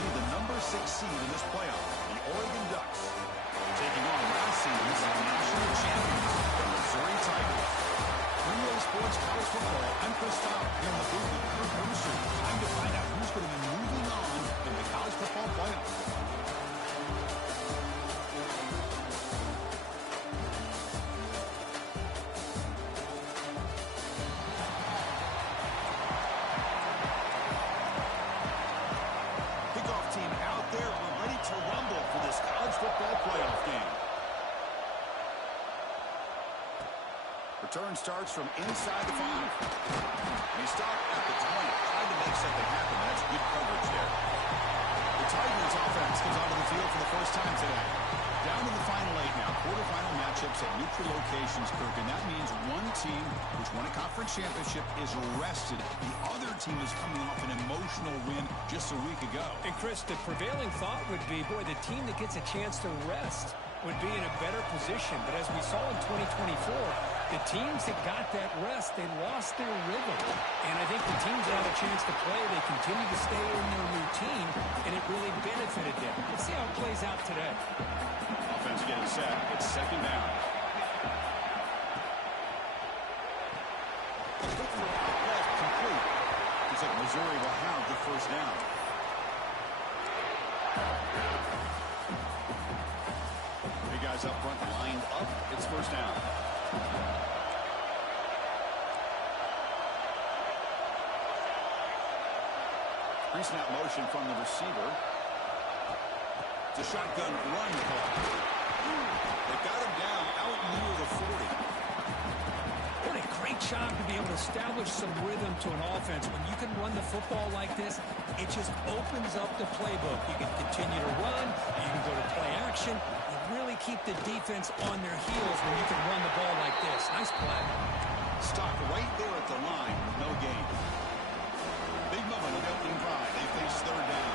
see the #6 seed in this playoff, the Oregon Ducks, taking on last season's national champions, the Missouri Tigers. 3A Sports College Football, I'm Chris Todd, here in the booth with Kurt Brewster. Time to find out who's going to be moving on in the college football playoffs. Kickoff team out there. We're ready to rumble for this college football playoff game. Return starts from inside the 5. He stopped at the 20. Tried to make something happen. That's good coverage there. The Tigers offense comes onto the field for the first time today. Down to the final 8 now. Quarterfinal matchups at neutral locations, Kirk. And that means one team which won a conference championship is rested. The other team is coming off an emotional win just a week ago. And Chris, the prevailing thought would be, boy, the team that gets a chance to rest would be in a better position. But as we saw in 2024, the teams that got that rest, they lost their rhythm. And I think the teams that had a chance to play, they continue to stay in their routine, and it really benefited them. Let's see how it plays out today. Offense getting set. It's second down. Complete. Looks like Missouri will have the first down. Big guys up front lined up. It's first down. Pre-snap motion from the receiver. It's a shotgun run call. They got him down out near the 40. What a great job to be able to establish some rhythm to an offense. When you can run the football like this, it just opens up the playbook. You can continue to run. You can go to play action. You really keep the defense on their heels when you can run the ball like this. Nice play. Stop right there at the line with no gain. Big moment on the opening drive. They face third down.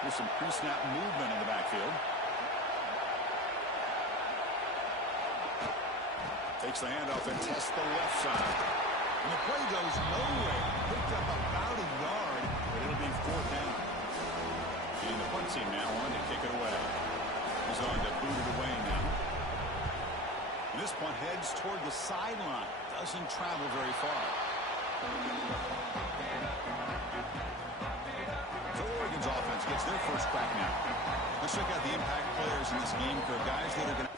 Here's some pre-snap movement in the backfield. Takes the handoff and tests the left side. And the play goes nowhere. Picked up about a yard, but it'll be fourth down. And the punt team now on to kick it away. He's on to boot it away now. And this punt heads toward the sideline. Doesn't travel very far. So Oregon's offense gets their first crack now. Let's check out the impact players in this game for guys that are going to...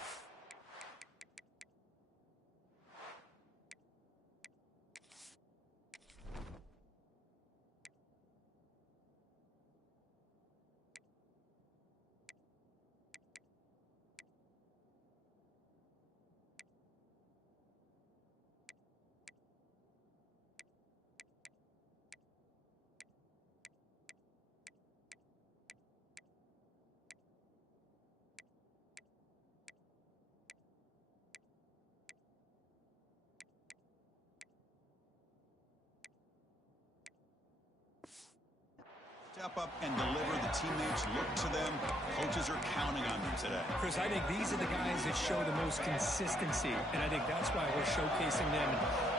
Step up and deliver. The teammates look to them. Coaches are counting on them today. Chris, I think these are the guys that show the most consistency, and I think that's why we're showcasing them.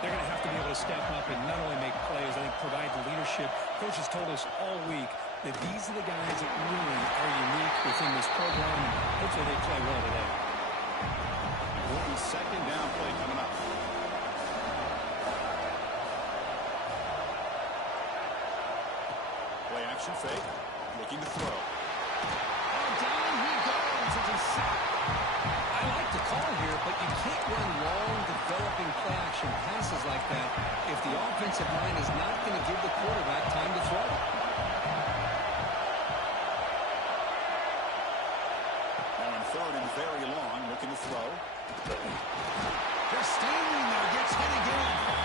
They're going to have to be able to step up and not only make plays, I think provide the leadership. Coaches told us all week that these are the guys that really are unique within this program, and hopefully they play well today. Important second down play coming up. Action fake, looking to throw. And down he goes. It's a sack. I like the call here, but you can't run long, developing play action passes like that if the offensive line is not going to give the quarterback time to throw. Now on third and very long, looking to throw. Just standing there, gets hit again.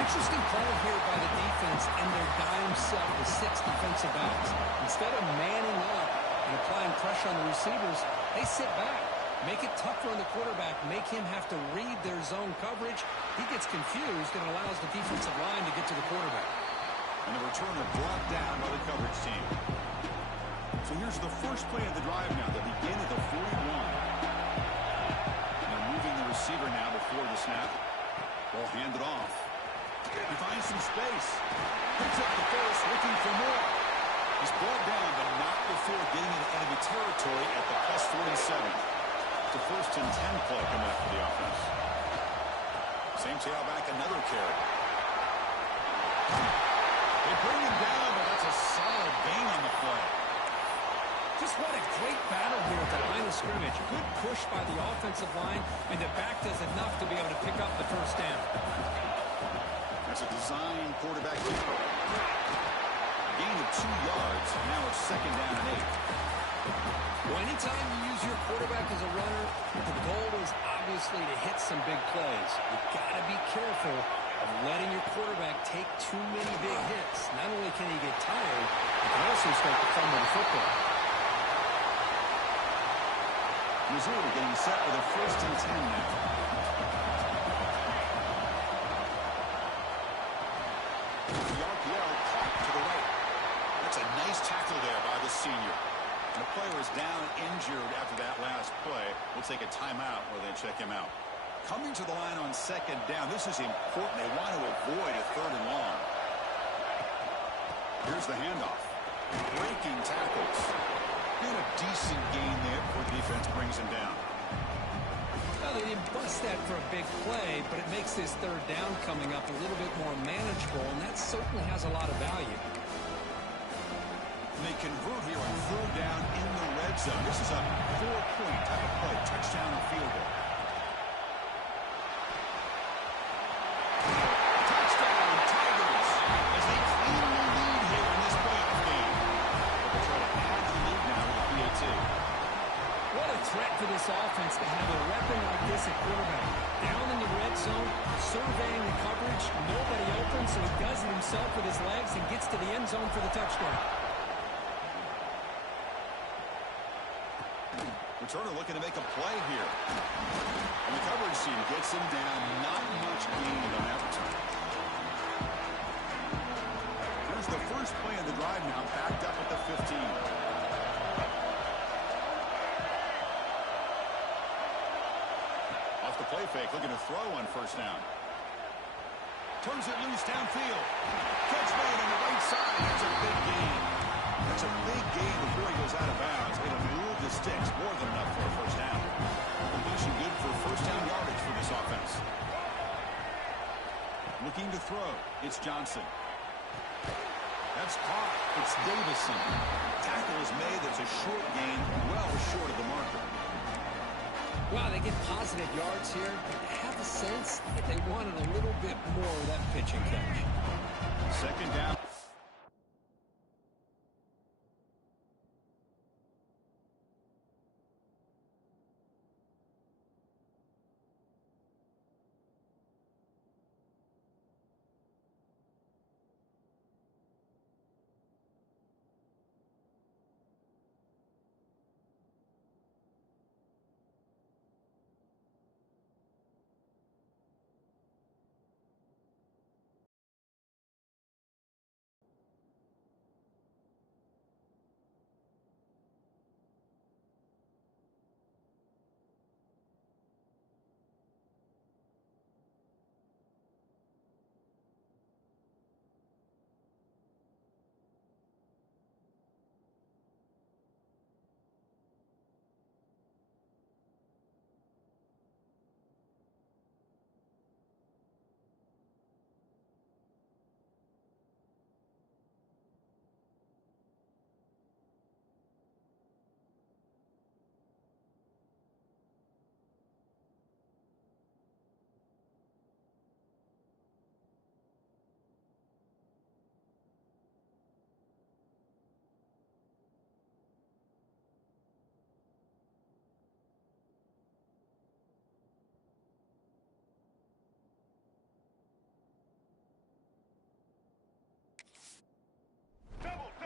Interesting call here by the defense in their dime set with 6 defensive backs. Instead of manning up and applying pressure on the receivers, they sit back, make it tougher on the quarterback, make him have to read their zone coverage. He gets confused and allows the defensive line to get to the quarterback. And the returner brought down by the coverage team. So here's the first play of the drive now. They begin at the 41. And they're moving the receiver now before the snap. Ball handed off. He finds some space. Picks up the first, looking for more. He's brought down, but not before getting into enemy territory at the +47. It's a 1st and 10 play coming up for the offense. Same tailback, another carry. They bring him down, but that's a solid gain on the play. Just what a great battle here at the line of scrimmage. Good push by the offensive line, and the back does enough to be able to pick up the first down. That's a design quarterback keeper. Gain of 2 yards. Now it's 2nd down and 8. Well, anytime you use your quarterback as a runner, the goal is obviously to hit some big plays. You've got to be careful of letting your quarterback take too many big hits. Not only can he get tired, he can also start to fumble the football. Missouri getting set with a 1st and 10 now. The RPO caught to the right. That's a nice tackle there by the senior. And the player is down injured after that last play. We'll take a timeout where they check him out. Coming to the line on 2nd down. This is important. They want to avoid a 3rd and long. Here's the handoff. Breaking tackles. And a decent gain there before the defense brings him down. Well, they didn't bust that for a big play, but it makes this 3rd down coming up a little bit more manageable, and that certainly has a lot of value. They convert here on 3rd down in the red zone. This is a 4-point type of play, touchdown or field goal. Touchdown, Tigers, as they claim the lead here in this playoff game. They'll try to add to the lead now with the PAT. What a threat for this offense to have a weapon like this at quarterback. Down in the red zone, surveying the coverage, nobody open, so he does it himself with his legs and gets to the end zone for the touchdown. Returner looking to make a play here. And the coverage team gets him down. Not much gain on that return. Here's the first play of the drive now, backed up at the 15. Off the play fake, looking to throw on 1st down. Turns it loose downfield. Catch made on the right side. That's a big gain. That's a big gain before he goes out of bounds. It'll move the sticks more than enough for a 1st down. Completion good for 1st down yardage for this offense. Looking to throw. It's Johnson. That's caught. It's Davison. Tackle is made. That's a short gain, well short of the marker. Wow, they get positive yards here. I have a sense that they wanted a little bit more of that pitch and catch. 2nd down.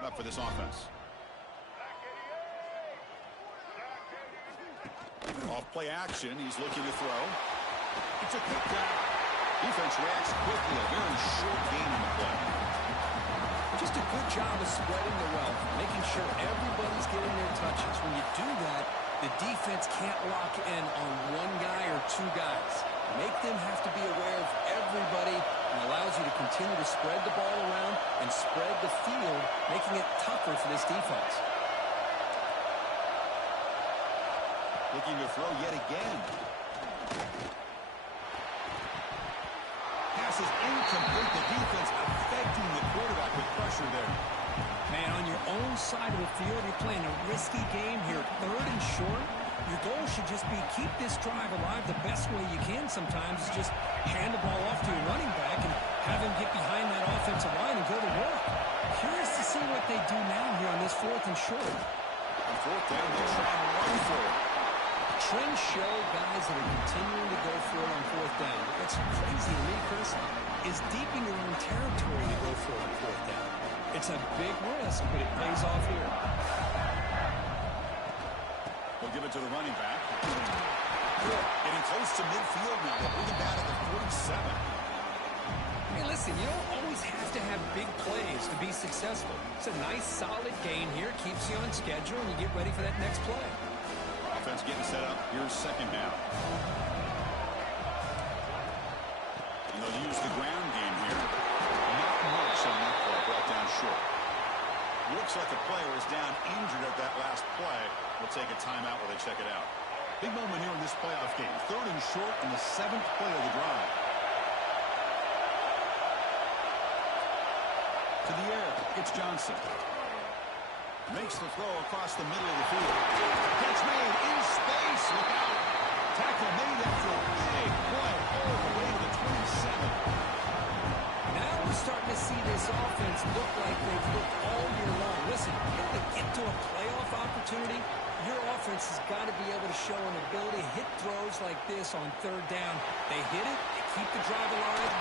Up for this offense. Off play action. He's looking to throw. It's a quick down. Defense reacts quickly. A very short gain on the play. Just a good job of spreading the wealth, making sure everybody's getting their touches. When you do that, the defense can't lock in on one guy or 2 guys. Make them have to be aware of everybody and allows you to continue to spread the ball around and spread the field, making it tougher for this defense. Looking to throw yet again. Pass is incomplete. The defense affecting the quarterback with pressure there. Man, on your own side of the field, you're playing a risky game here. 3rd and short. Your goal should just be keep this drive alive the best way you can sometimes is just hand the ball off to your running back and have him get behind that offensive line and go to work. Curious to see what they do now here on this 4th and short. On 4th down, they try and run for it. Trends show guys that are continuing to go for it on 4th down. What's crazy to me, Chris, is deep in your own territory to go for it on 4th down. It's a big risk, but it pays off here. They'll give it to the running back. Getting close to midfield now. They'll bring it down at the 47. Hey, listen, you don't always have to have big plays to be successful. It's a nice, solid gain here. Keeps you on schedule, and you get ready for that next play. Offense getting set up. Here's 2nd down. And they'll use the ground game here. Not much on that play. Brought down short. Looks like the player is down injured at that last play. We'll take a timeout while they check it out. Big moment here in this playoff game. 3rd and short in the 7th play of the drive. To the air. It's Johnson. Makes the throw across the middle of the field. Catch made in space. Look out. Tackle made after a big play all the way to the 27. Now we're starting to see this offense look like they've looked all year long. Listen, to get to a playoff opportunity, your offense has got to be able to show an ability to hit throws like this on 3rd down. They hit it, they keep the drive alive.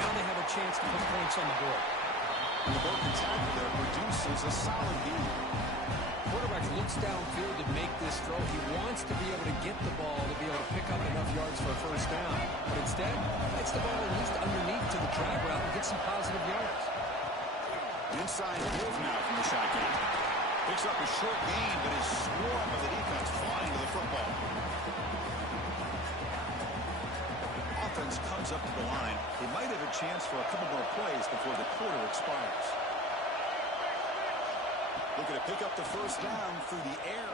Now they have a chance to put points on the board. And the broken tackle there produces a solid game. Quarterback looks downfield to make this throw. He wants to be able to get the ball to be able to pick up enough yards for a 1st down. But instead, gets the ball at least underneath to the drag route and get some positive yards. Inside move now from the shotgun. Picks up a short gain, but is swarmed by the defense flying to the football. Offense comes up to the line. They might have a chance for a couple more plays before the quarter expires. Looking to pick up the 1st down through the air.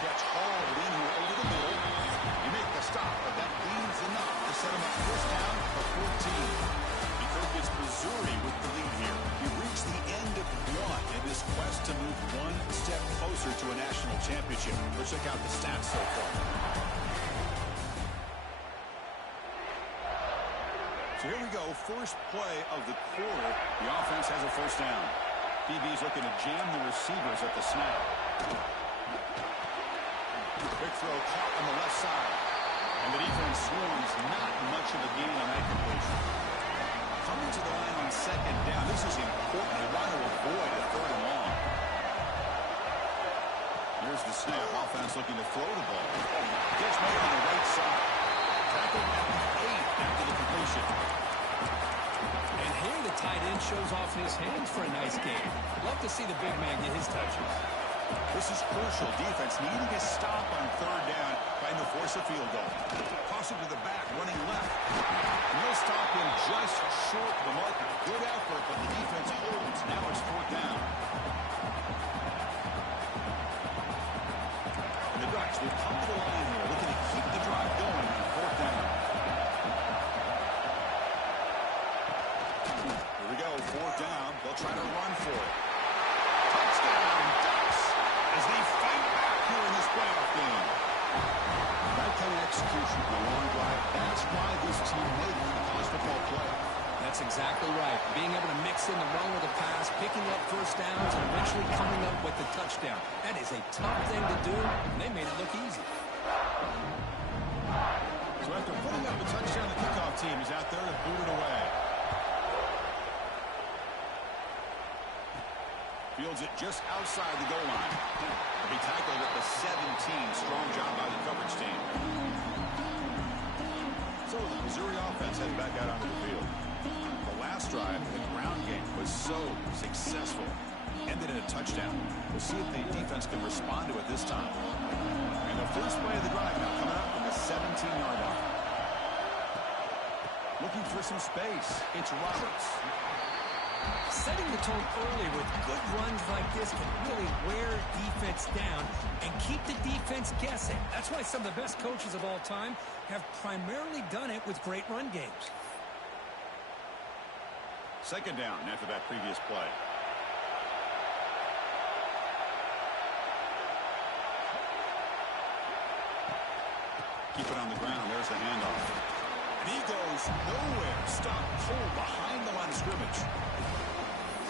Catch hauled in here over the middle. You make the stop, but that gains enough to set him up 1st down for 14. Kirk gets Missouri with the lead here. He reached the end of 1 in this quest to move 1 step closer to a national championship. Let's check out the stats so far. So here we go, first play of the quarter. The offense has a 1st down. DB's looking to jam the receivers at the snap. Quick throw caught on the left side. And the defense swarms, not much of a gain on that completion. Coming to the line on 2nd down. This is important. They want to avoid a 3rd and long. Here's the snap. Offense looking to throw the ball. Gets made on the right side. Tackled at the 8 after the completion. And here the tight end shows off his hands for a nice game. Love to see the big man get his touches. This is crucial. Defense needing a stop on 3rd down, trying to force a field goal. Toss it to the back, running left. And they'll stop him just short of the marker. Good effort, but the defense holds. Now it's 4th down. And the Ducks will come to the line here, looking to keep the drive going on 4th down. Here we go, 4th down. They'll try to run for it. Touchdown, Ducks, as they fight back here in this playoff game. That kind of execution on a long drive, that's why this team made it in the college football playoff. That's exactly right. Being able to mix in the run with the pass, picking up 1st downs, and eventually coming up with the touchdown. That is a tough thing to do, and they made it look easy. So after putting up a touchdown, the kickoff team is out there to boot it away. Fields it just outside the goal line. He tackled at the 17. Strong job by the coverage team. So the Missouri offense headed back out onto the field. The last drive, the ground game, was so successful. Ended in a touchdown. We'll see if the defense can respond to it this time. And the first play of the drive now coming up from the 17-yard line. looking for some space. It's Roberts. Setting the tone early with good runs like this can really wear defense down and keep the defense guessing. That's why some of the best coaches of all time have primarily done it with great run games. Second down after that previous play. Keep it on the ground. There's the handoff. And he goes nowhere. Stop cold behind the line of scrimmage.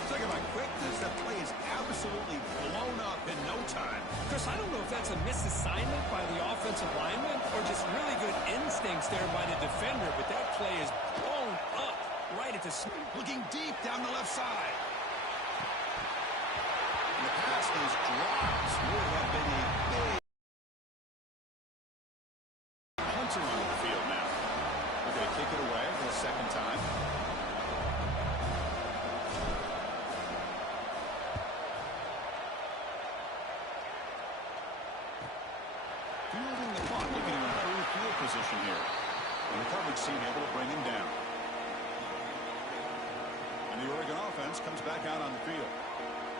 Talking about quickness, that play is absolutely blown up in no time. Chris, I don't know if that's a misassignment by the offensive lineman or just really good instincts there by the defender, but that play is blown up right at the... Looking deep down the left side. And the pass is dropped. Would have been a big punter on the field now. We're going to kick it away for the second time. Fielding the punt, looking to improve field position here. And the coverage team able to bring him down. And the Oregon offense comes back out on the field.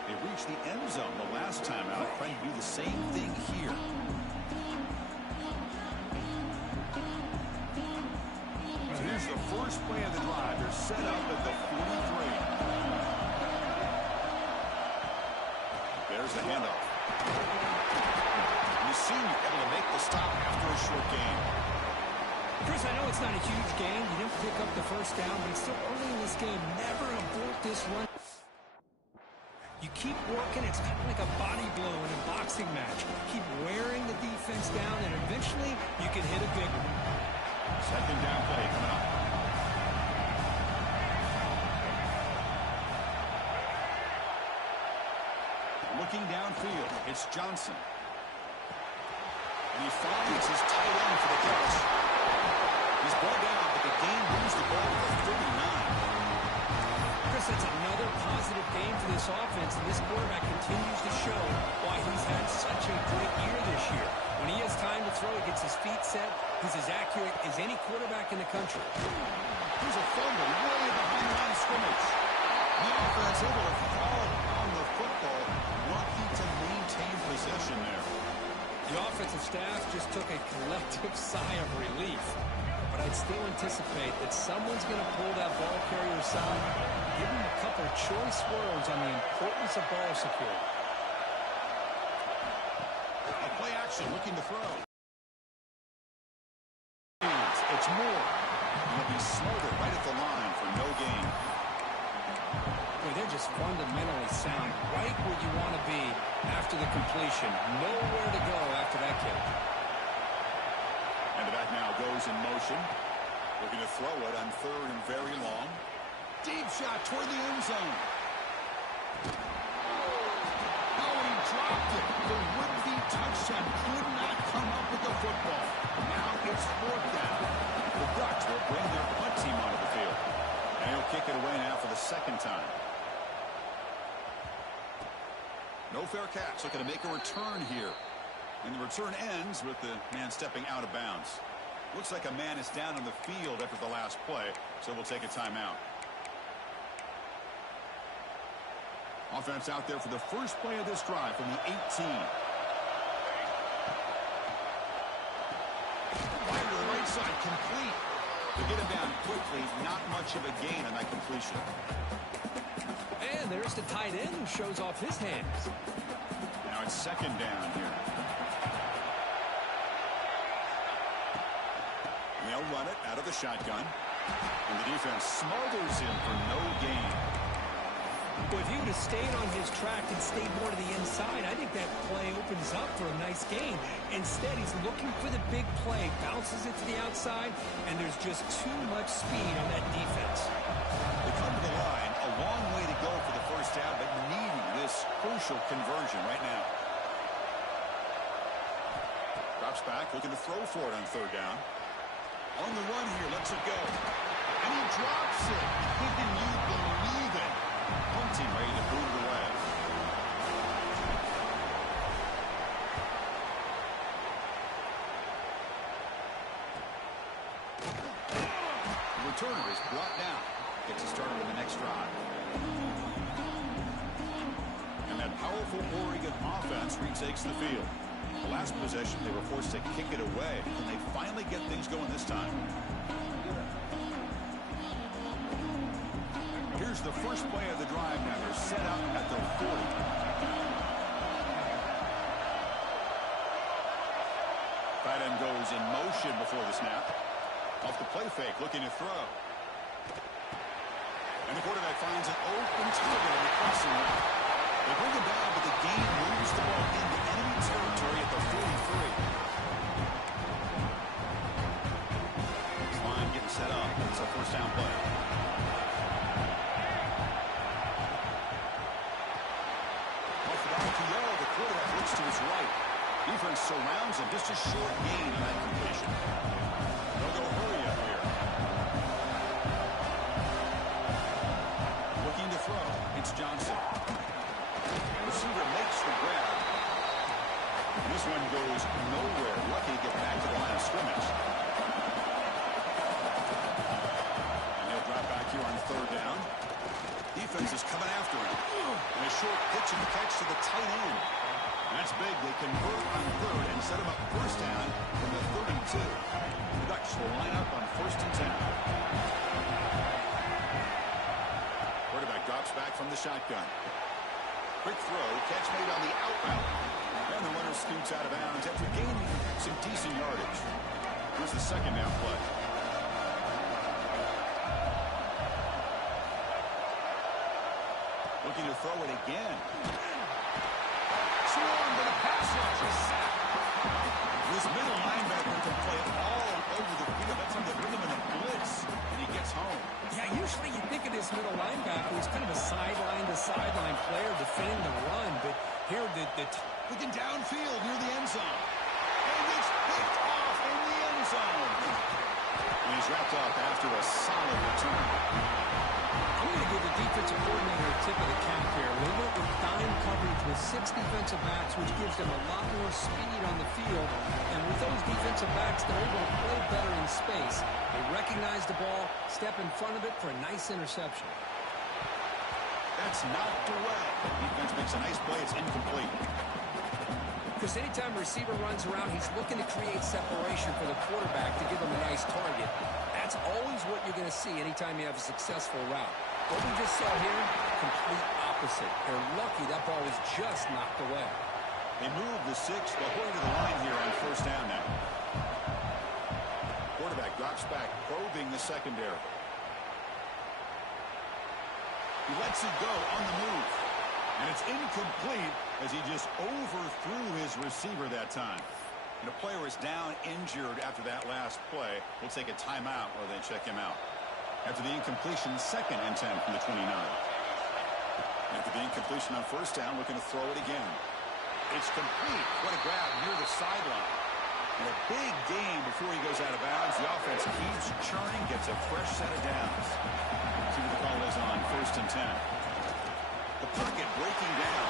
They reached the end zone the last time out, trying to do the same thing here. So here's the first play of the drive. They're set up at the 43. There's the handoff. The senior able to make the stop after a short gain. Chris, I know it's not a huge gain. You didn't pick up the first down, but it's still early in this game. Never abort this run. You keep working. It's kind of like a body blow in a boxing match. Keep wearing the defense down, and eventually you can hit a big one. Second down play coming up. Looking downfield, it's Johnson. And he finds his tight end for the catch. He's brought down, but the game moves the ball to 39. Chris, it's another positive game for this offense, and this quarterback continues to show why he's had such a great year this year. When he has time to throw, he gets his feet set. He's as accurate as any quarterback in the country. Here's a fumble way behind the line of scrimmage. The offense able to fall on the football, lucky to maintain possession there. The offensive staff just took a collective sigh of relief. But I'd still anticipate that someone's going to pull that ball carrier aside, give him a couple of choice words on the importance of ball security. A play action looking to throw. It's Moore. He'll be smothered right at the line for no gain. Boy, they're just fundamentally sound right where you want to be after the completion. Nowhere to go after that kick. And the back now goes in motion. Looking to throw it on third and very long. Deep shot toward the end zone. Oh, he dropped it. The would-be touchdown could not come up with the football. Now it's fourth down. The Ducks will bring their punt team onto the field. And he'll kick it away now for the second time. No fair catch. Looking to make a return here. And the return ends with the man stepping out of bounds. Looks like a man is down on the field after the last play, so we'll take a timeout. Offense out there for the first play of this drive from the 18. Fire to the right side, complete. To get him down quickly, not much of a gain on that completion. And there's the tight end who shows off his hands. Now it's second down here. They'll run it out of the shotgun. And the defense smothers him for no gain. Well, if he would have stayed on his track and stayed more to the inside, I think that play opens up for a nice gain. Instead, he's looking for the big play, bounces it to the outside, and there's just too much speed on that defense. They come to the line, a long way to go for the first down, but needing this crucial conversion right now. Drops back, looking to throw for it on third down. On the run here, lets it go. And he drops it. Can you believe it? Home team ready to boot it away. Turner is brought down. Gets us started with the next drive. And that powerful Oregon offense retakes the field. The last possession, they were forced to kick it away, and they finally get things going this time. Here's the first play of the drive now. They're set up at the 40. Tight end goes in motion before the snap. Off the play fake, looking to throw. And the quarterback finds an open target on the crossing route. They bring him down, but the game moves the ball into enemy territory at the 43. This line getting set up. It's a first down play. Off the RPO, the quarterback looks to his right. Defense surrounds him. Just a short gain on that completion. They'll go hurry up here. Looking to throw. It's Johnson. Receiver makes the grab. And this one goes nowhere. Lucky to get back to the line of scrimmage. And he'll drop back here on third down. Defense is coming after him. And a short pitch and catch to the tight end. That's big. They convert on third and set him up first down from the 32. The Ducks will line up on 1st and 10. Quarterback drops back from the shotgun. Quick throw, catch made on the out route. And the runner scoots out of bounds after gaining some decent yardage. Here's the second down play. Looking to throw it again. Swarmed by the pass rush is sacked. This middle linebacker can play all over the field. That's how they bring him in a blitz, and he gets home. Yeah, usually you think of this middle linebacker as kind of a sideline-to-sideline player defending the run, but here looking downfield near the end zone. And it's picked off in the end zone. And he's wrapped up after a solid return. I'm going to give the defensive coordinator a tip of the cap here. They went with dime coverage with 6 defensive backs, which gives them a lot more speed on the field. And with those defensive backs, they're able to play better in space. They recognize the ball, step in front of it for a nice interception. That's knocked away. Defense makes a nice play. It's incomplete. Because anytime a receiver runs around, he's looking to create separation for the quarterback to give him a nice target. That's always what you're going to see anytime you have a successful route. What we just saw here, complete opposite. They're lucky that ball was just knocked away. They move the 6 according to the line here on first down now. Quarterback drops back, probing the secondary. He lets it go on the move. And it's incomplete as he just overthrew his receiver that time. And the player is down injured after that last play. We'll take a timeout or they check him out. After the incompletion, 2nd and 10 from the 29. After the incompletion on first down, looking to throw it again. It's complete. What a grab near the sideline. And a big gain before he goes out of bounds. The offense keeps churning, gets a fresh set of downs. See what the call is on 1st and 10. The pocket breaking down.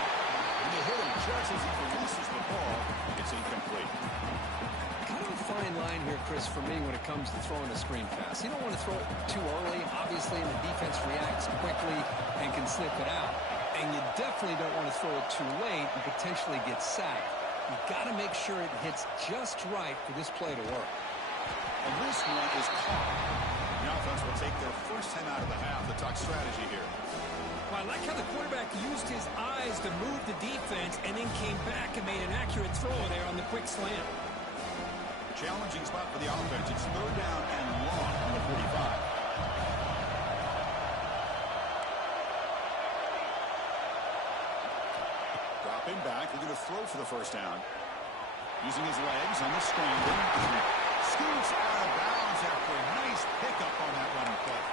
And they hit him just as he releases the ball. It's incomplete. Kind of a fine line here, Chris, for me when it comes to throwing a screen pass. You don't want to throw it too early, obviously, and the defense reacts quickly and can sniff it out. And you definitely don't want to throw it too late and potentially get sacked. You've got to make sure it hits just right for this play to work. And this one is caught. The offense will take their first time out of the half. The Duck strategy here. Well, I like how the quarterback used his eyes to move the defense and then came back and made an accurate throw there on the quick slant. Challenging spot for the offense. It's 3rd down and long on the 45. Dropping back, looking to throw for the first down. Using his legs on the scramble. Scoots out of bounds after a nice pickup on that running play.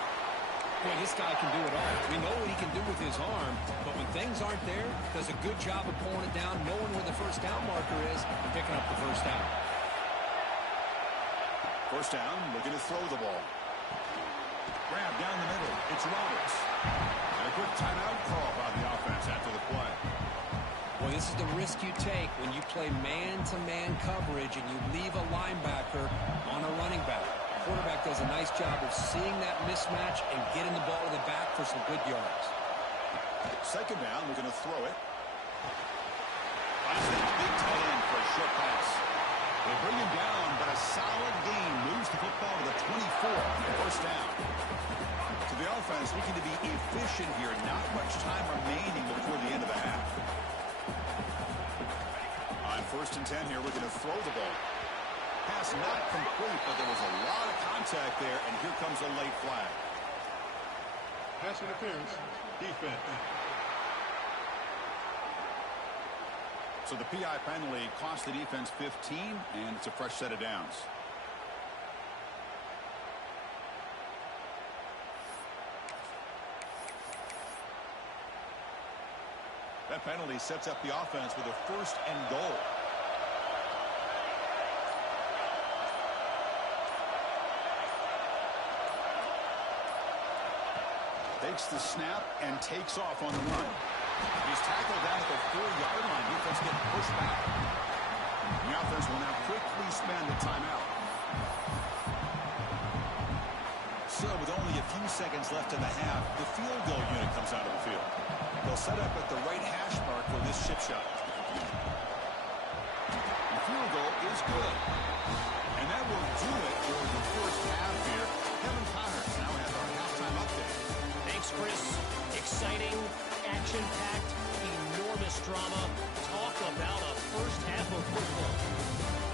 Boy, this guy can do it all. We know what he can do with his arm, but when things aren't there, does a good job of pulling it down, knowing where the first down marker is, and picking up the first down. First down, looking to throw the ball. Grab down the middle. It's Roberts. And a quick timeout call by the offense after the play. Well, this is the risk you take when you play man-to-man coverage and you leave a linebacker on a running back. quarterback does a nice job of seeing that mismatch and getting the ball to the back for some good yards. Second down, we're going to throw it. Finds that big tight end for a short pass. They bring him down, but a solid gain moves the football to the 24. First down. To the offense, looking to be efficient here. Not much time remaining before the end of the half. On 1st and 10 here, we're going to throw the ball. Pass not complete, but there was a lot of contact there, and here comes a late flag. Pass interference, defense. So the PI penalty cost the defense 15, and it's a fresh set of downs. That penalty sets up the offense with a 1st and goal. Takes the snap and takes off on the run. He's tackled down at the 4-yard line. Defense getting pushed back. The offense will now quickly spend a timeout. So with only a few seconds left in the half, the field goal unit comes out of the field. They'll set up at the right hash mark for this chip shot. The field goal is good. And that will do it for the first half here. Kevin Connors now has our halftime update. Thanks, Chris. Exciting, action-packed, enormous drama. Talk about a first half of football.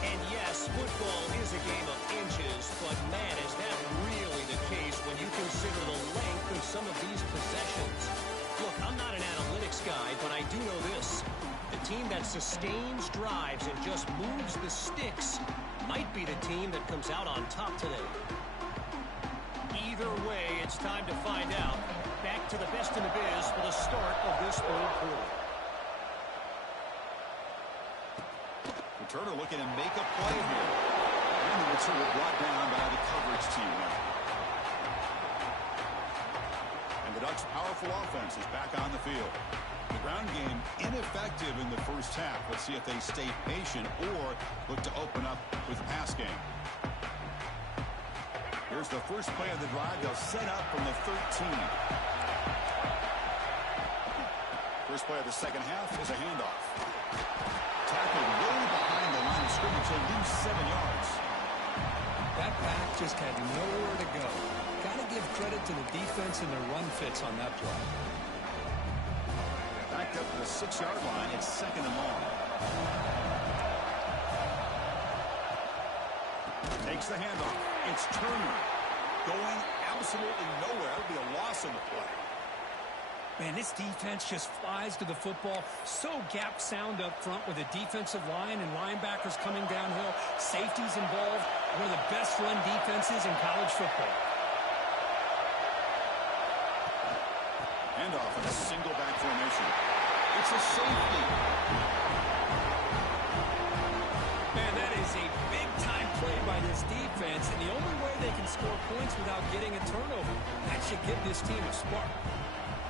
And yes, football is a game of inches, but man, is that really the case when you consider the length of some of these possessions. Look, I'm not an analytics guy, but I do know this. The team that sustains drives and just moves the sticks might be the team that comes out on top today. Either way, it's time to find out. Back to the best in the biz for the start of this 3rd quarter. Returner looking to make a play here. And the returner brought down by the coverage team now. And the Ducks' powerful offense is back on the field. The ground game ineffective in the first half. Let's see if they stay patient or look to open up with the pass game. Here's the first play of the drive. They'll set up from the 13. First play of the second half is a handoff. Tackled way behind the line of scrimmage. He'll lose 7 yards. That back just had nowhere to go. Got to give credit to the defense and their run fits on that play. Backed up to the 6-yard line. It's 2nd and long. Takes the handoff. It's Turner going absolutely nowhere. It'll be a loss on the play. Man, this defense just flies to the football. So gap sound up front with a defensive line and linebackers coming downhill. Safeties involved. One of the best run defenses in college football. Handoff in a single back formation. It's a safety. Man, that is a big-time play by this defense, and the only way they can score points without getting a turnover. That should give this team a spark.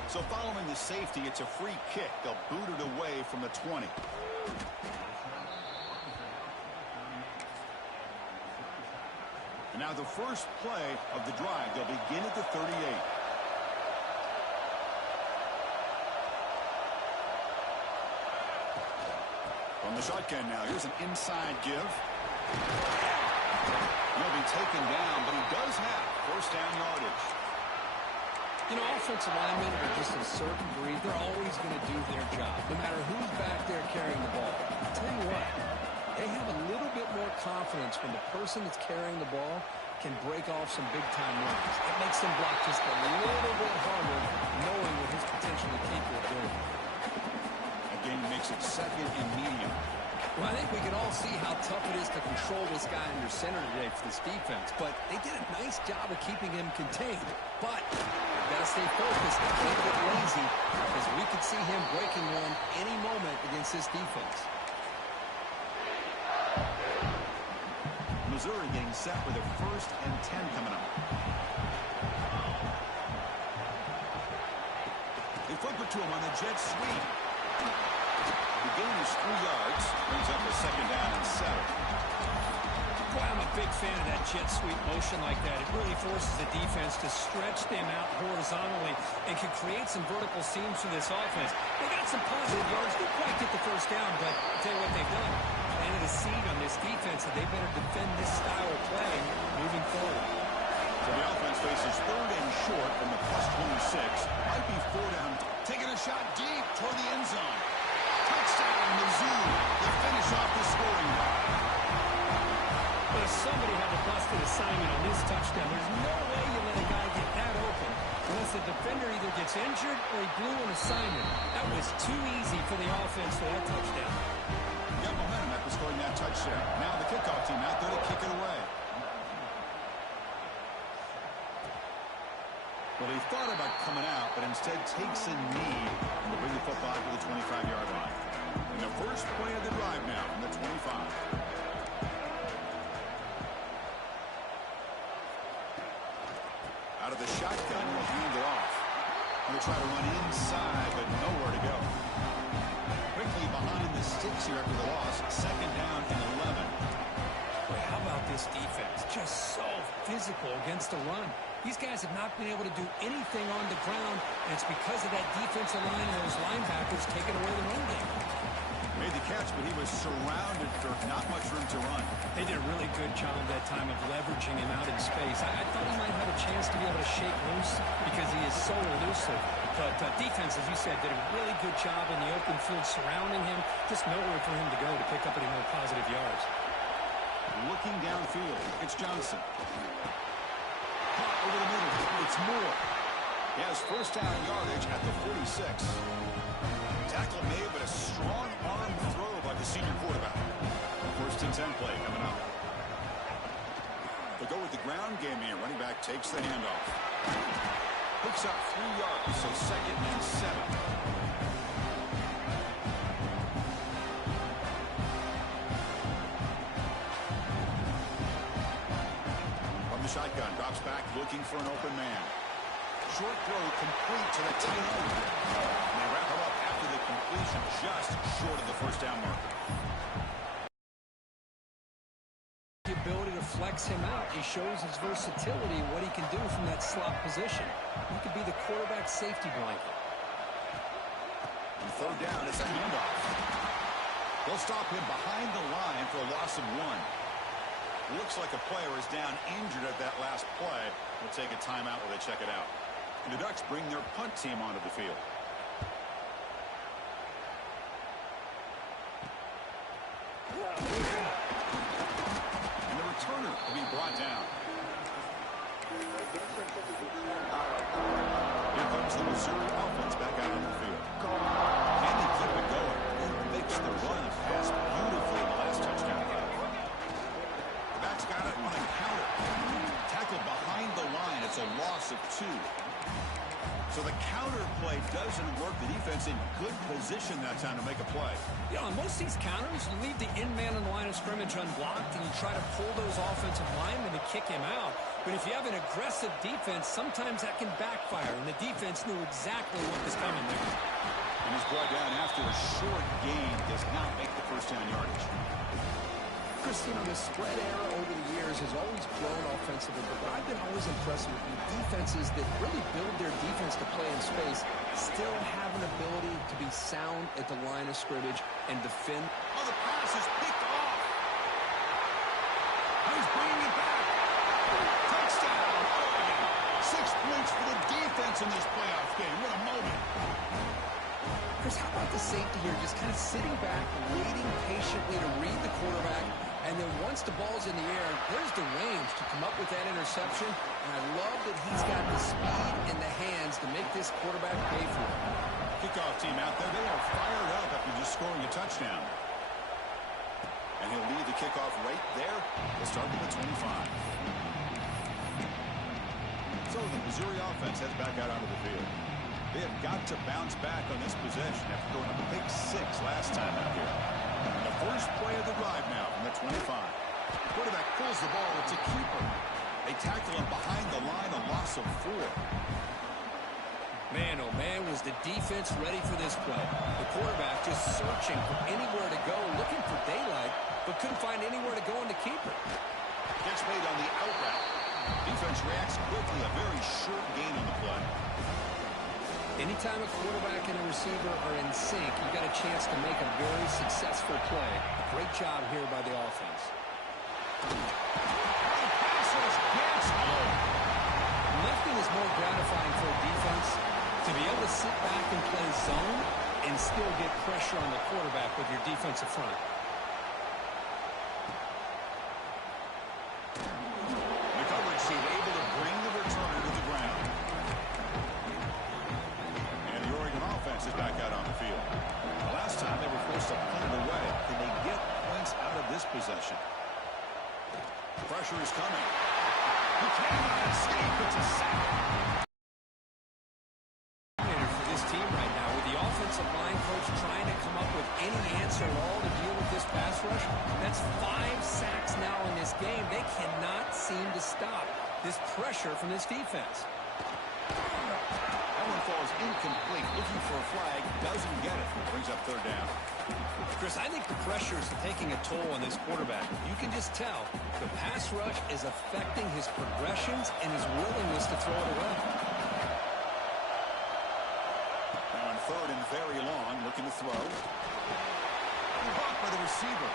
So following the safety, it's a free kick. They'll boot it away from the 20. And now the first play of the drive. They'll begin at the 38. From the shotgun now, here's an inside give. He'll be taken down, but he does have first down yardage. You know, offensive linemen are just a certain breed. They're always going to do their job, no matter who's back there carrying the ball. I'll tell you what, they have a little bit more confidence when the person that's carrying the ball can break off some big-time runs. It makes them block just a little bit harder, knowing what he's potentially capable of doing. Again, makes it 2nd and medium. Well, I think we can all see how tough it is to control this guy under center today for this defense, but they did a nice job of keeping him contained. But they've got to stay focused. They can't get lazy, because we could see him breaking one any moment against this defense. Missouri getting set with a 1st and 10 coming up. They flip it to him on the jet sweep. The gain is 3 yards. Brings up a 2nd down and 7. Boy, I'm a big fan of that jet sweep motion like that. It really forces the defense to stretch them out horizontally and can create some vertical seams for this offense. They got some positive yards. Didn't quite get the first down, but I'll tell you what they've done. Planted a seed on this defense that they better defend this style of play moving forward. So the offense faces third and short from the +26. Might be 4 down. Taking a shot deep toward the end zone. Touchdown, Mizzou. They finish off the scoring drive. But if somebody had a busted assignment on this touchdown, there's no way you let a guy get that open unless the defender either gets injured or he blew an assignment. That was too easy for the offense for that touchdown. Got momentum after scoring that touchdown. Now the kickoff team out there to kick it away. Well, he thought about coming out, but instead takes a knee and will bring the football to the 25-yard line. And the first play of the drive now from the 25. Out of the shotgun, he'll hand it off. He'll try to run inside, but nowhere to go. Quickly behind the sticks here after the loss. Second down and 11. Boy, how about this defense? Just so physical against the run. These guys have not been able to do anything on the ground, and it's because of that defensive line and those linebackers taking away the run game. Made the catch, but he was surrounded for not much room to run. They did a really good job that time of leveraging him out in space. I thought he might have a chance to be able to shake loose because he is so elusive. But defense, as you said, did a really good job in the open field surrounding him. Just nowhere for him to go to pick up any more positive yards. Looking downfield, it's Johnson. Caught over the middle. It's Moore. He has first down yardage at the 46. Tackle made, but a strong arm throw by the senior quarterback. First and 10 play coming up. They'll go with the ground game here. Running back takes the handoff. Picks up 3 yards, so second and 7. Shotgun drops back looking for an open man. Short throw complete to the tight end. And they wrap him up after the completion, just short of the first down marker. The ability to flex him out. He shows his versatility, what he can do from that slot position. He could be the quarterback safety blanket. And third down is a handoff. They'll stop him behind the line for a loss of 1. Looks like a player is down injured at that last play. We'll take a timeout while they check it out. And the Ducks bring their punt team onto the field. And the returner will be brought down. Here comes the Missouri offense back out on the field. Can they keep it going? They mixed the run and pass beautifully in the last touchdown game. Back's got it on a counter. Tackled behind the line. It's a loss of 2. So the counter play doesn't work. The defense in good position that time to make a play. You know, on most of these counters, you leave the in man in the line of scrimmage unblocked and you try to pull those offensive linemen to kick him out. But if you have an aggressive defense, sometimes that can backfire. And the defense knew exactly what was coming there. And he's brought down after a short gain. Does not make the first down yardage. Christian, the spread era over the years has always grown offensively, but what I've been always impressed with defenses that really build their defense to play in space still have an ability to be sound at the line of scrimmage and defend. Oh, the pass is picked off. He's bringing it back. Touchdown, Oregon. 6 points for the defense in this playoff game. What a moment. Chris, how about the safety here? Just kind of sitting back, waiting patiently to read the quarterback. And then once the ball's in the air, there's the range to come up with that interception. And I love that he's got the speed and the hands to make this quarterback pay for it. Kickoff team out there. They are fired up after just scoring a touchdown. And he'll lead the kickoff right there. We'll start with the 25. So the Missouri offense heads back out onto the field. They have got to bounce back on this possession after throwing a pick 6 last time out here. The first play of the drive now from the 25. Quarterback pulls the ball. It's a keeper. They tackle him behind the line, a loss of 4. Man, oh man, was the defense ready for this play. The quarterback just searching for anywhere to go, looking for daylight, but couldn't find anywhere to go on the keeper. Gets made on the out route. Defense reacts quickly. A very short gain on the play. Anytime a quarterback and a receiver are in sync, you've got a chance to make a very successful play. Great job here by the offense. Nothing is more gratifying for a defense to be able to sit back and play zone and still get pressure on the quarterback with your defensive front. The coverage team able to bring the returner to the ground. And the Oregon offense is back out on the field. The last time they were forced to punt it away. Can they get points out of this possession? Pressure is coming. He cannot escape. It's a sack. For this team right now, with the offensive line coach trying to come up with any answer at all to deal with this pass rush, that's 5 sacks now in this game. They cannot seem to stop this pressure from this defense. That one falls incomplete. Looking for a flag. Doesn't get it. Brings up third down. Chris, I think the pressure is taking a toll on this quarterback. You can just tell the pass rush is affecting his progressions and his willingness to throw it away. Now on third and very long, looking to throw. Blocked by the receiver.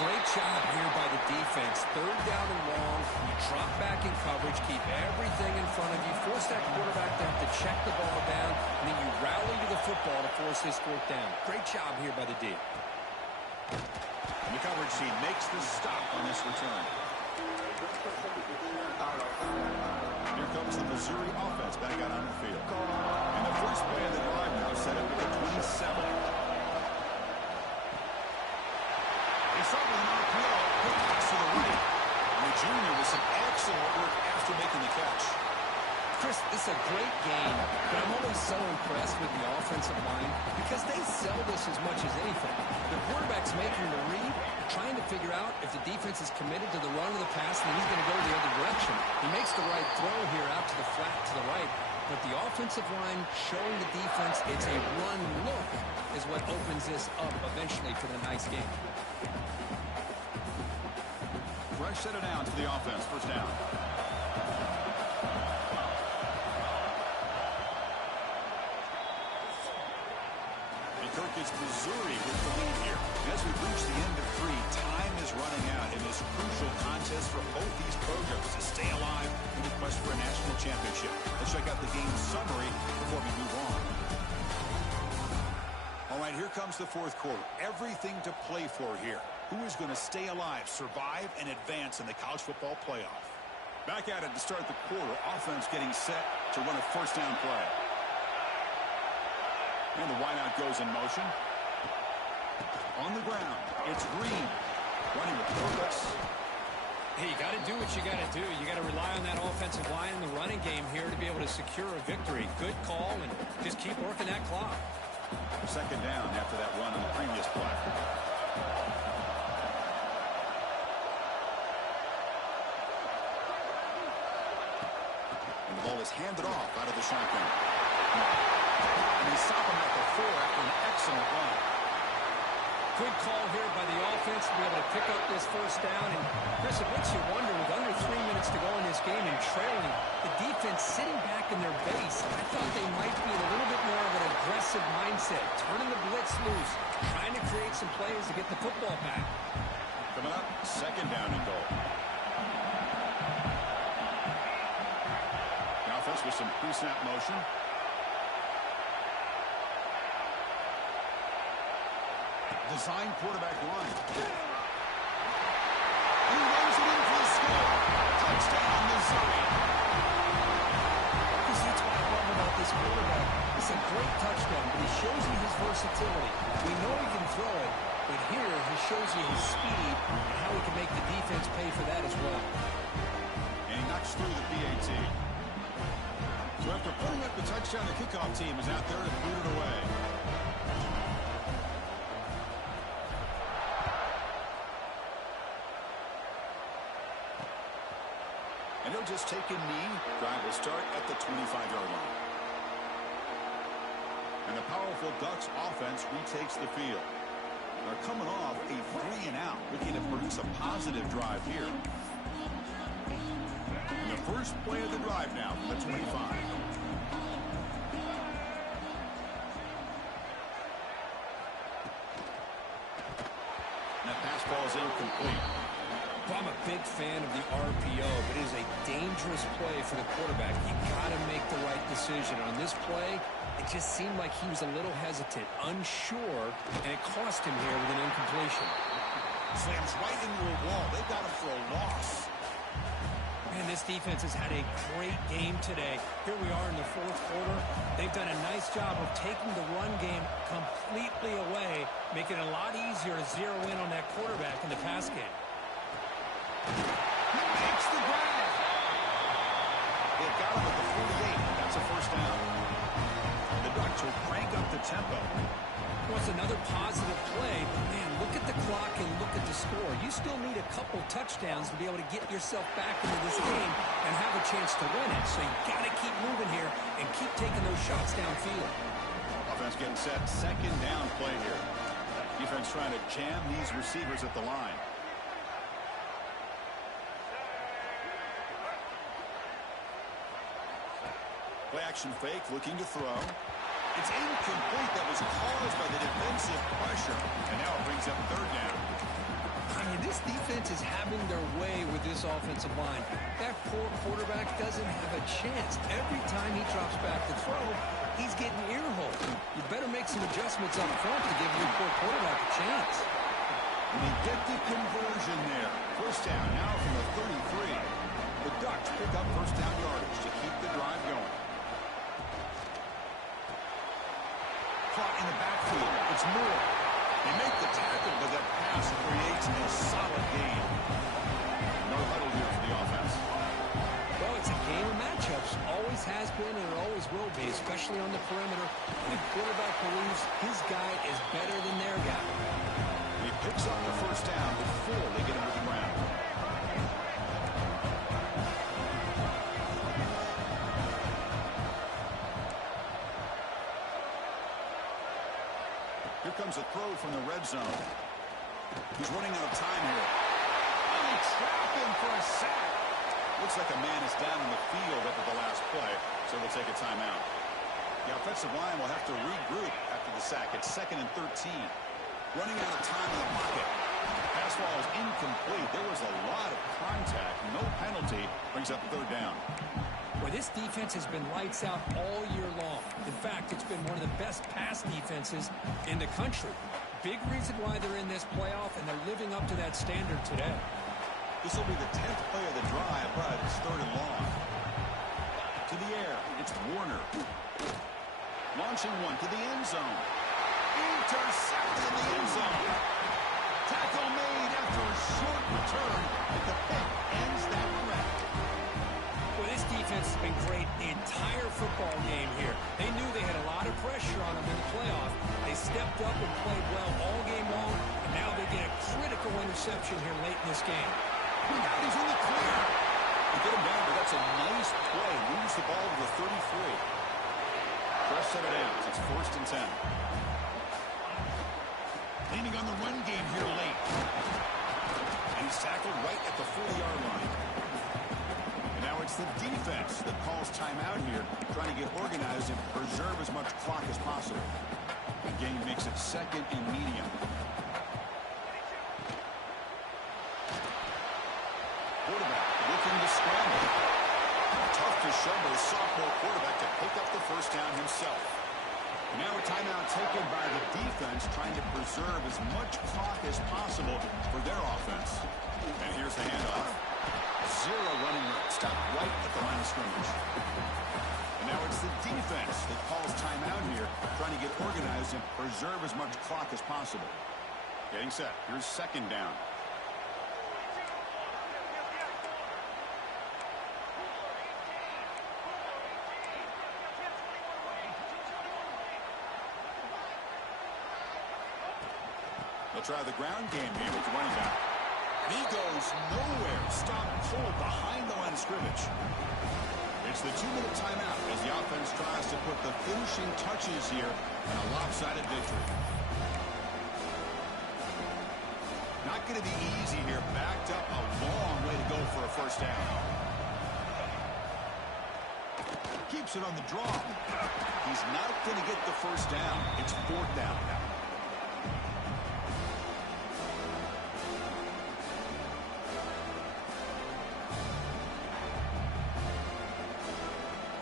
Great job here by the defense. Third down and long. You drop back in coverage, keep everything in front of you, force that quarterback to have to check the ball down, and then you rally to the football to force this fourth down. Great job here by the D. And the coverage team makes the stop on this return. Here comes the Missouri offense back out on the field. And the first play of the drive now set up at the 27. They start with an RPO. Quick pass to the right. And the junior with some excellent work after making the catch. Chris, this is a great game, but I'm always so impressed with the offensive line because they sell this as much as anything. The quarterback's making the read, trying to figure out if the defense is committed to the run or the pass, and he's going to go the other direction. He makes the right throw here out to the flat to the right, but the offensive line showing the defense it's a run look is what opens this up eventually for the nice game. Fresh set it down to the offense. First down. Kirk is Missouri with the lead here. As we reach the end of 3, time is running out in this crucial contest for both these programs to stay alive in the quest for a national championship. Let's check out the game summary before we move on. All right, here comes the fourth quarter. Everything to play for here. Who is going to stay alive, survive, and advance in the college football playoff? Back at it to start the quarter. Offense getting set to run a first down play. And the wideout goes in motion. On the ground, it's Green. Running with purpose. Hey, you got to do what you got to do. You got to rely on that offensive line in the running game here to be able to secure a victory. Good call, and just keep working that clock. Second down after that run on the previous play. And the ball is handed off out of the shotgun. And they stop him at the 4 after an excellent run. Good call here by the offense to be able to pick up this first down. And, Chris, it makes you wonder, with under 3 minutes to go in this game and trailing, the defense sitting back in their base. I thought they might be in a little bit more of an aggressive mindset, turning the blitz loose, trying to create some plays to get the football back. Coming up, second down and goal. The offense with some pre-snap motion. Design quarterback line. He runs it in for the score. Touchdown, Missouri. Because that's what I love about this quarterback. It's a great touchdown, but he shows you his versatility. We know he can throw it, but here he shows you his speed and how he can make the defense pay for that as well. And he knocks through the PAT. So after putting up the touchdown, the kickoff team is out there to boot it away. And he'll just take a knee. Drive will start at the 25-yard line. And the powerful Ducks offense retakes the field. They're coming off a 3-and-out, looking to produce a positive drive here. And the first play of the drive now from the 25. That pass ball is incomplete. Well, I'm a big fan of the RPO, but it is a dangerous play for the quarterback. You got to make the right decision. On this play, it just seemed like he was a little hesitant, unsure, and it cost him here with an incompletion. Slams right into a wall. They got him for a loss. Man, this defense has had a great game today. Here we are in the fourth quarter. They've done a nice job of taking the run game completely away, making it a lot easier to zero in on that quarterback in the pass game. He makes the grab. They've got him at the 48. That's a first down. The Ducks will crank up the tempo. Well, it's another positive play, but man, look at the clock and look at the score. You still need a couple touchdowns to be able to get yourself back into this game and have a chance to win it. So you got to keep moving here and keep taking those shots downfield. Offense getting set. Second down play here. Defense trying to jam these receivers at the line. Play action fake, looking to throw. It's incomplete. That was caused by the defensive pressure. And now it brings up third down. I mean, this defense is having their way with this offensive line. That poor quarterback doesn't have a chance. Every time he drops back to throw, he's getting ear-holed. You better make some adjustments up front to give your poor quarterback a chance. And they get the conversion there. First down now from the 33. The Ducks pick up first down yardage to keep the drive going. Caught in the backfield. It's Moore. They make the tackle, but that pass creates a solid gain. No huddle here for the offense. Well, it's a game of matchups. Always has been and it always will be, especially on the perimeter. The quarterback believes his guy is better than their guy. He picks up the first down before they get him to the ground. Here comes a throw from the red zone. He's running out of time here. And they trap him for a sack. Looks like a man is down in the field after the last play, so they'll take a timeout. The offensive line will have to regroup after the sack. It's 2nd and 13. Running out of time in the pocket. Pass ball is incomplete. There was a lot of contact. No penalty. Brings up third down. Well, this defense has been lights out all year long. In fact, it's been one of the best pass defenses in the country. Big reason why they're in this playoff, and they're living up to that standard today. This will be the 10th play of the drive, but it's 3rd and long. To the air, it's Warner. Launching one to the end zone. Intercepted in the end zone. Tackle made after a short return, but the pick ends that threat. Well, this defense has been great the entire football game here. They knew they had a lot of pressure on them in the playoff. They stepped up and played well all game long, and now they get a critical interception here late in this game. Now he's in the clear. They get him down, but that's a nice play. Moves the ball to the 33. Press set it out. It's 1st and 10. Leaning on the run game here late. And he's tackled right at the 40-yard line. And now it's the defense that calls timeout here, trying to get organized and preserve as much clock as possible. The game makes it 2nd and medium. Quarterback looking to scramble. Tough to show the sophomore quarterback to pick up the first down himself. Now a timeout taken by the defense, trying to preserve as much clock as possible for their offense. And here's the handoff. Zero running room. Stop right at the line of scrimmage. And now it's the defense that calls timeout here, trying to get organized and preserve as much clock as possible. Getting set. Here's 2nd down. They'll try the ground game here with the running back. He goes nowhere. Stop cold behind the line of scrimmage. It's the 2-minute timeout as the offense tries to put the finishing touches here in a lopsided victory. Not going to be easy here. Backed up a long way to go for a first down. Keeps it on the draw. He's not going to get the first down. It's fourth down now.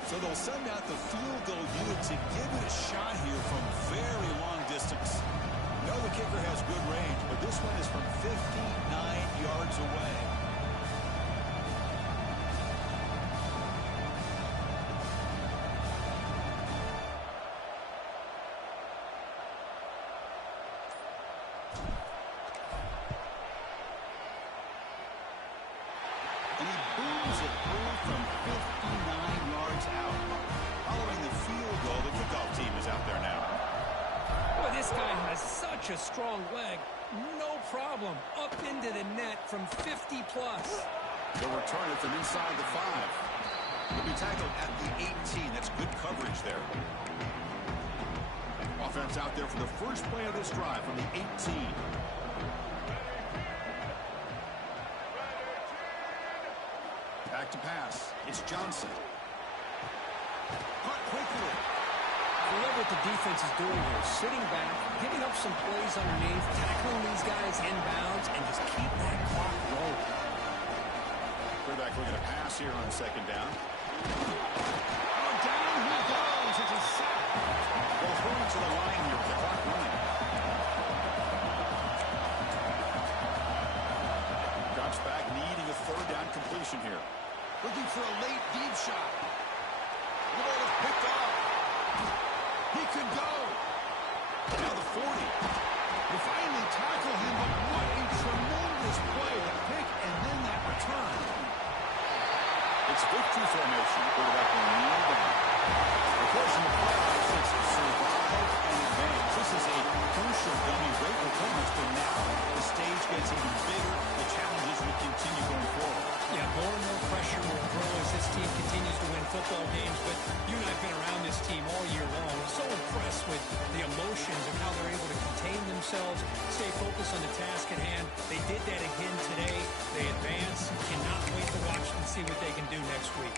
So they'll send out the field goal unit to give it a shot here from very long distance. No, the kicker has good range, but this one is from 59 yards away. And he booms it through from 59 yards out. Following the field goal, the kickoff team is out there now. Boy, this guy has such a strong leg. No problem. Up into the net from 50 plus. They'll return it from inside the 5. He'll be tackled at the 18. That's good coverage there. Offense out there for the first play of this drive from the 18. Back to pass. It's Johnson. Caught quickly. I love what the defense is doing here. Sitting back, giving up some plays underneath, tackling these guys inbounds, and just keep that clock rolling. Quarterback looking to pass here on second down. Oh, down he goes. It's a sack. They'll hurry to the line here with the clock running. Drops back, needing a third down completion here. Looking for a late deep shot. The ball is picked off. He could go. Now the 40. They finally tackle him, but what a tremendous play. The pick and then that return. It's victory formation. Quarterback will kneel down. Of course, in the playoffs, it's survive and advance. This is a crucial dummy. Great performance, but now the stage gets even bigger. The challenges will continue going forward. Yeah, more and more pressure will grow as this team continues to win football games, but you and I have been around this team all year long. So impressed with the emotions and how they're able to contain themselves, stay focused on the task at hand. They did that again today. They advance. Cannot wait to watch and see what they can do next week.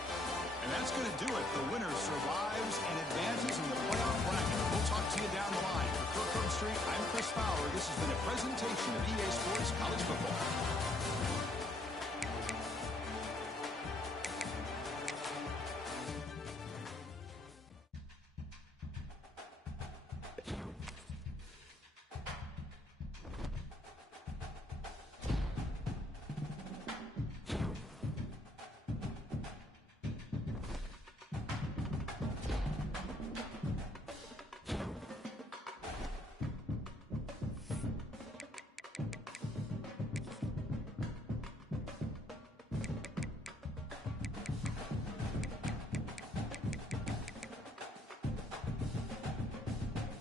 And that's going to do it. The winner survives and advances in the playoff bracket. We'll talk to you down the line. For Kirk Street, I'm Chris Fowler. This has been a presentation of EA Sports College Football.